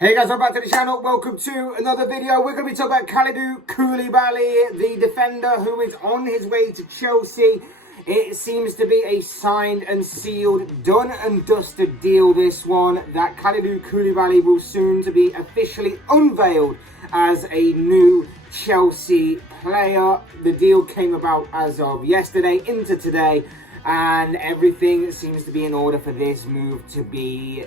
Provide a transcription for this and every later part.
Hey guys, welcome back to the channel. Welcome to another video. We're going to be talking about Kalidou Koulibaly, the defender who is on his way to Chelsea. It seems to be a signed and sealed, done and dusted deal, this one, that Kalidou Koulibaly will soon to be officially unveiled as a new Chelsea player. The deal came about as of yesterday into today, and everything seems to be in order for this move to be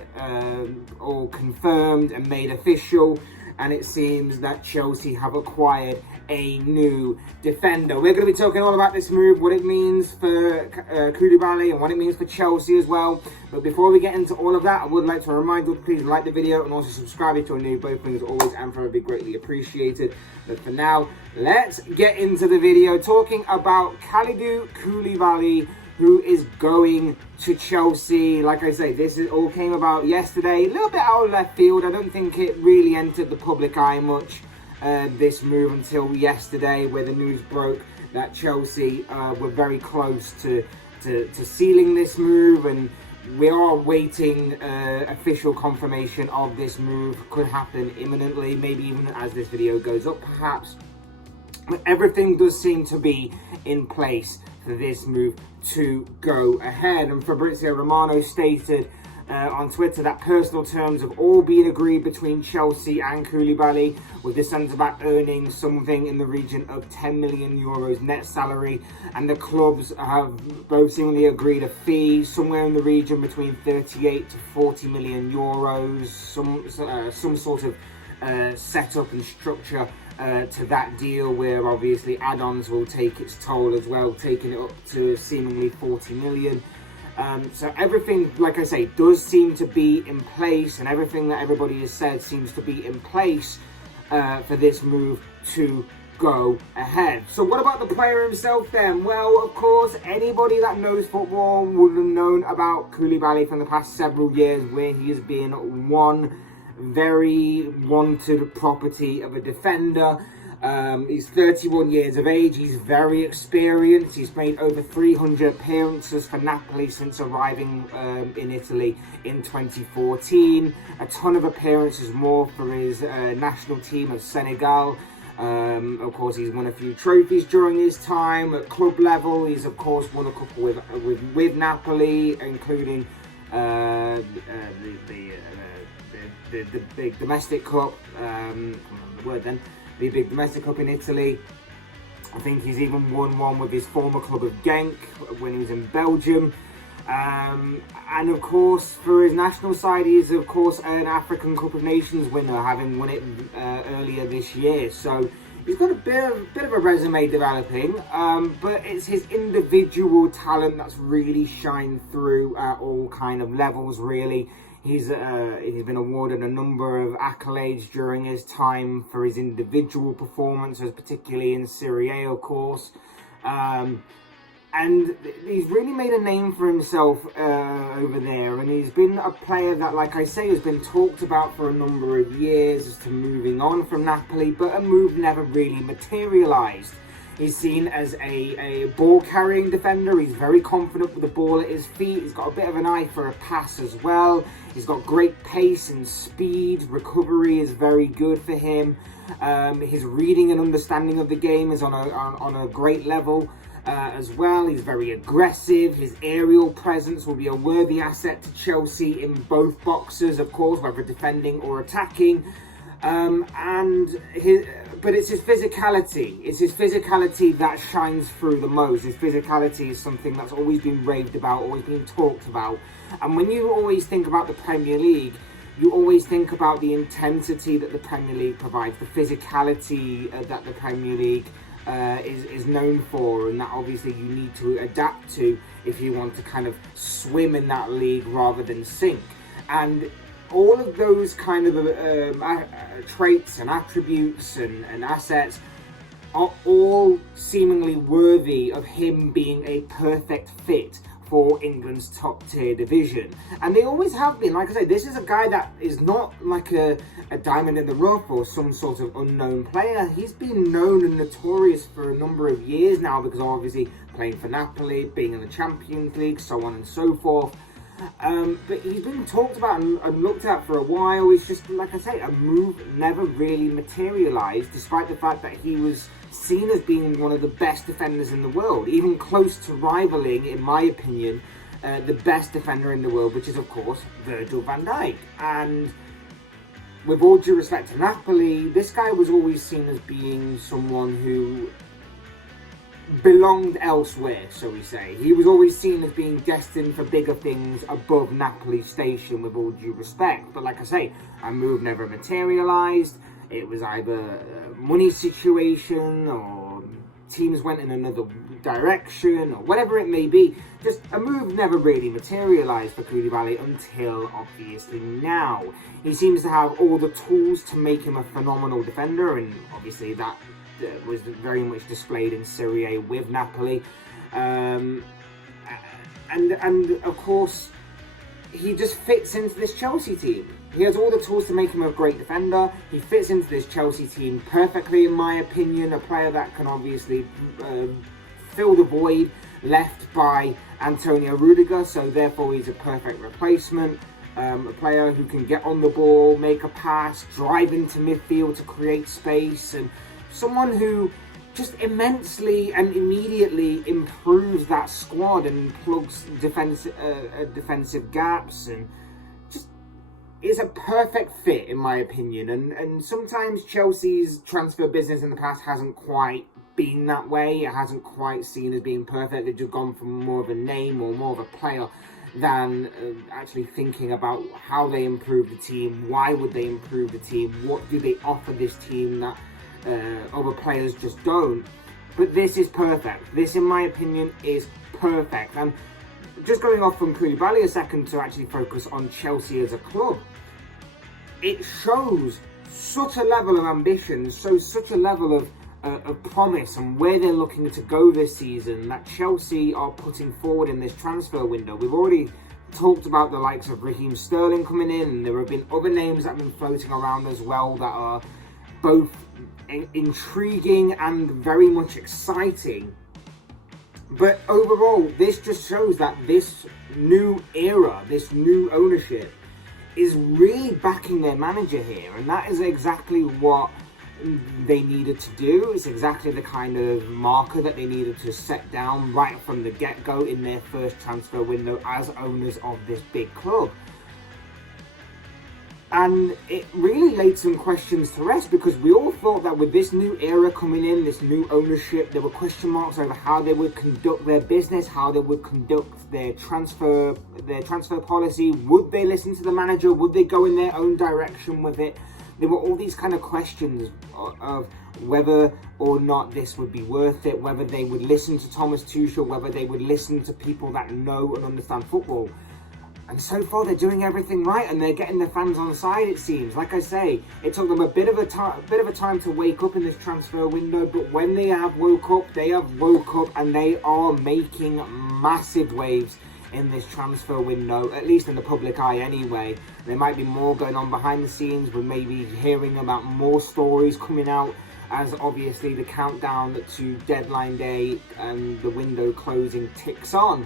all confirmed and made official. And it seems that Chelsea have acquired a new defender. We're going to be talking all about this move, what it means for Koulibaly and what it means for Chelsea as well. But before we get into all of that, I would like to remind you to please like the video and also subscribe if you're new. Both things always and forever be greatly appreciated. But for now, let's get into the video talking about Kalidou Koulibaly, who is going to Chelsea. Like I say, this all came about yesterday, a little bit out of left field. I don't think it really entered the public eye much, this move, until yesterday, where the news broke that Chelsea were very close to sealing this move, and we are waiting official confirmation of this move. Could happen imminently, maybe even as this video goes up perhaps. But everything does seem to be in place for this move to go ahead. And Fabrizio Romano stated on Twitter that personal terms have all been agreed between Chelsea and Koulibaly, with the centre-back earning something in the region of 10 million euros net salary, and the clubs have both seemingly agreed a fee somewhere in the region between 38 to 40 million euros, some sort of setup and structure to that deal, where obviously add-ons will take its toll as well, taking it up to seemingly 40 million. So everything, like I say, does seem to be in place, and everything that everybody has said seems to be in place for this move to go ahead. So what about the player himself then? Well, of course, anybody that knows football would have known about Koulibaly from the past several years, where he has been one very wanted property of a defender. He's 31 years of age. He's very experienced. He's made over 300 appearances for Napoli since arriving in Italy in 2014. A ton of appearances more for his national team of Senegal. Of course, he's won a few trophies during his time at club level. He's of course won a couple with Napoli, including the big domestic cup, the big domestic cup in Italy. I think he's even won one with his former club of Genk when he was in Belgium. And of course, for his national side, he's of course an African Cup of Nations winner, having won it earlier this year. So he's got a bit of a resume developing, but it's his individual talent that's really shined through at all kind of levels, really. He's been awarded a number of accolades during his time for his individual performances, particularly in Serie A, of course. And he's really made a name for himself over there. And he's been a player that, like I say, has been talked about for a number of years as to moving on from Napoli, but a move never really materialised. He's seen as a ball-carrying defender. He's very confident with the ball at his feet. He's got a bit of an eye for a pass as well. He's got great pace and speed. Recovery is very good for him. His reading and understanding of the game is on a great level as well. He's very aggressive. His aerial presence will be a worthy asset to Chelsea in both boxes, of course, whether defending or attacking. But it's his physicality. It's his physicality that shines through the most. His physicality is something that's always been raved about, always been talked about. And when you always think about the Premier League, you always think about the intensity that the Premier League provides, the physicality that the Premier League is known for, and that obviously you need to adapt to if you want to kind of swim in that league rather than sink. And all of those kind of traits and attributes and assets are all seemingly worthy of him being a perfect fit for England's top tier division. And they always have been. Like I say, this is a guy that is not like a diamond in the rough or some sort of unknown player. He's been known and notorious for a number of years now, because obviously playing for Napoli, being in the Champions League, so on and so forth. But he's been talked about and looked at for a while. It's just, like I say, a move never really materialised, despite the fact that he was seen as being one of the best defenders in the world, even close to rivaling, in my opinion, the best defender in the world, which is, of course, Virgil van Dijk. And with all due respect to Napoli, this guy was always seen as being someone who belonged elsewhere, shall we say. He was always seen as being destined for bigger things above Napoli's station, with all due respect. But like I say, a move never materialised. It was either a money situation, or teams went in another direction, or whatever it may be. Just a move never really materialised for Koulibaly until, obviously, now. He seems to have all the tools to make him a phenomenal defender, and obviously that was very much displayed in Serie A with Napoli. And of course, he just fits into this Chelsea team. He has all the tools to make him a great defender. He fits into this Chelsea team perfectly, in my opinion. A player that can obviously fill the void left by Antonio Rudiger, so therefore he's a perfect replacement. A player who can get on the ball, make a pass, drive into midfield to create space, and someone who just immensely and immediately improves that squad and plugs defensive gaps, and just is a perfect fit, in my opinion. And sometimes Chelsea's transfer business in the past hasn't quite been that way. It hasn't quite seen as being perfect. They've just gone for more of a name or more of a player than actually thinking about how they improve the team, why would they improve the team, what do they offer this team that other players just don't. But this is perfect. This, in my opinion, is perfect. And just going off from Koulibaly a second to actually focus on Chelsea as a club, it shows such a level of ambition, shows such a level of promise and where they're looking to go this season that Chelsea are putting forward in this transfer window. We've already talked about the likes of Raheem Sterling coming in, and there have been other names that have been floating around as well that are both intriguing and very much exciting. But overall, this just shows that this new era, this new ownership, is really backing their manager here, and that is exactly what they needed to do. It's exactly the kind of marker that they needed to set down right from the get-go in their first transfer window as owners of this big club. And it really laid some questions to rest, because we all thought that with this new era coming in, this new ownership, there were question marks over how they would conduct their business, how they would conduct their transfer policy. Would they listen to the manager? Would they go in their own direction with it? There were all these kind of questions of whether or not this would be worth it, whether they would listen to Thomas Tuchel, whether they would listen to people that know and understand football. And so far, they're doing everything right, and they're getting their fans on side, it seems. Like I say, it took them a bit of a time to wake up in this transfer window, but when they have woke up, and they are making massive waves in this transfer window, at least in the public eye anyway. There might be more going on behind the scenes. We're maybe hearing about more stories coming out as obviously the countdown to deadline day and the window closing ticks on.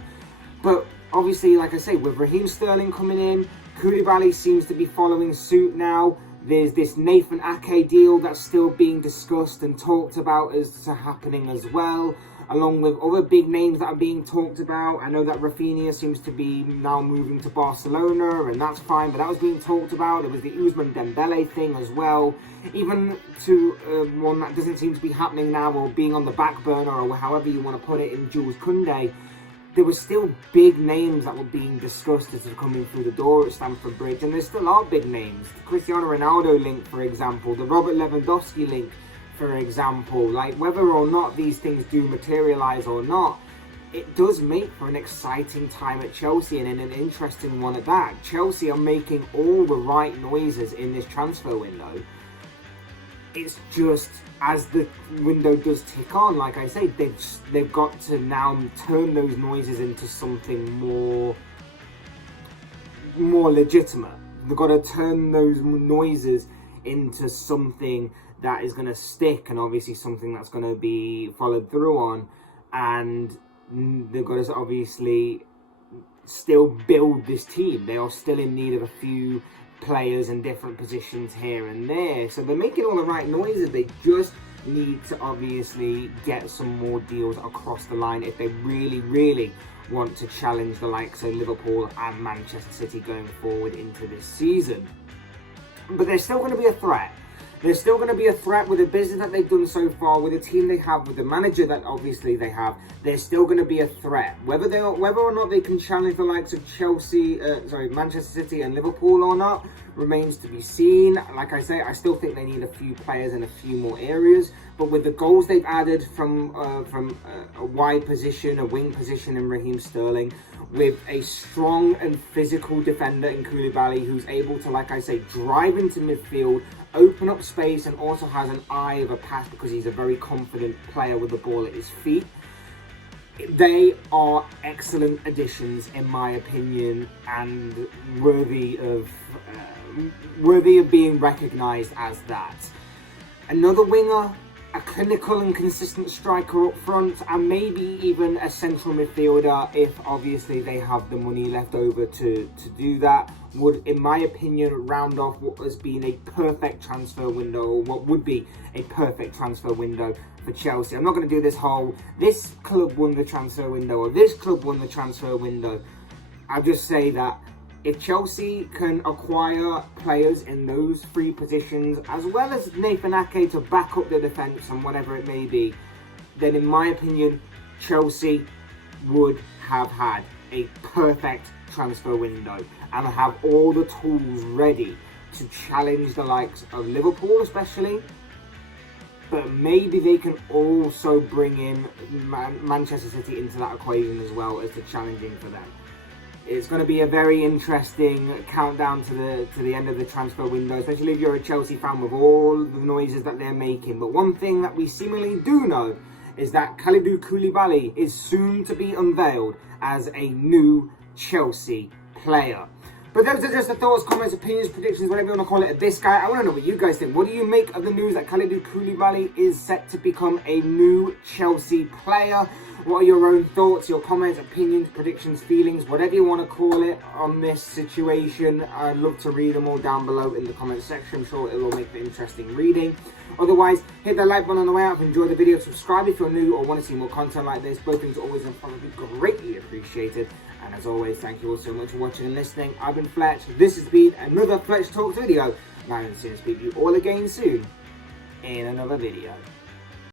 But obviously, like I say, with Raheem Sterling coming in, Koulibaly seems to be following suit now. There's this Nathan Ake deal that's still being discussed and talked about as happening as well, along with other big names that are being talked about. I know that Rafinha seems to be now moving to Barcelona, and that's fine, but that was being talked about. There was the Ousmane Dembele thing as well, even to one that doesn't seem to be happening now, or being on the back burner, or however you want to put it, in Jules Koundé. There were still big names that were being discussed as they're coming through the door at Stamford Bridge, and there still are big names. The Cristiano Ronaldo link, for example, the Robert Lewandowski link, for example. Like, whether or not these things do materialise or not, it does make for an exciting time at Chelsea, and an interesting one at that. Chelsea are making all the right noises in this transfer window. It's just, as the window does tick on, like I say, they've got to now turn those noises into something more legitimate. They've got to turn those noises into something that is going to stick, and obviously something that's going to be followed through on. And they've got to obviously still build this team. They are still in need of a few players in different positions here and there. So they're making all the right noises. They just need to obviously get some more deals across the line if they really, really want to challenge the likes of Liverpool and Manchester City going forward into this season. But they're still going to be a threat. They're still going to be a threat with the business that they've done so far, with the team they have, with the manager that obviously they have. They're still going to be a threat. Whether or not they can challenge the likes of Manchester City and Liverpool or not remains to be seen. Like I say, I still think they need a few players in a few more areas. But with the goals they've added from a wide position, a wing position in Raheem Sterling, with a strong and physical defender in Koulibaly who's able to, like I say, drive into midfield, open up space, and also has an eye of a pass because he's a very confident player with the ball at his feet. They are excellent additions, in my opinion, and worthy of being recognised as that. Another winger, a clinical and consistent striker up front, and maybe even a central midfielder if obviously they have the money left over to do that, would, in my opinion, round off what has been a perfect transfer window, or what would be a perfect transfer window for Chelsea. I'm not going to do this club won the transfer window, or this club won the transfer window. I'll just say that if Chelsea can acquire players in those three positions, as well as Nathan Ake to back up the defence and whatever it may be, then in my opinion, Chelsea would have had a perfect transfer window and have all the tools ready to challenge the likes of Liverpool especially. But maybe they can also bring in Manchester City into that equation as well as the challenging for them. It's going to be a very interesting countdown to the end of the transfer window, especially if you're a Chelsea fan with all the noises that they're making. But one thing that we seemingly do know is that Kalidou Koulibaly is soon to be unveiled as a new Chelsea player. But those are just the thoughts, comments, opinions, predictions, whatever you want to call it, of this guy. I want to know what you guys think. What do you make of the news that Kalidou Koulibaly is set to become a new Chelsea player? What are your own thoughts, your comments, opinions, predictions, feelings, whatever you want to call it on this situation? I'd love to read them all down below in the comments section. I'm sure it will make for interesting reading. Otherwise, hit that like button on the way out. Enjoy the video. Subscribe if you're new or want to see more content like this. Both things are always and probably greatly appreciated. And as always, thank you all so much for watching and listening. I've been Fletch. This has been another Fletch Talks video. And I'm going to speak to you all again soon in another video.